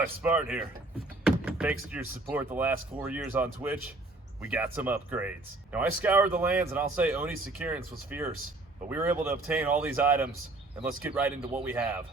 RealLifeSpartan here. Thanks to your support the last 4 years on Twitch, we got some upgrades. Now, I scoured the lands, and I'll say Oni's securance was fierce, but we were able to obtain all these items, and let's get right into what we have.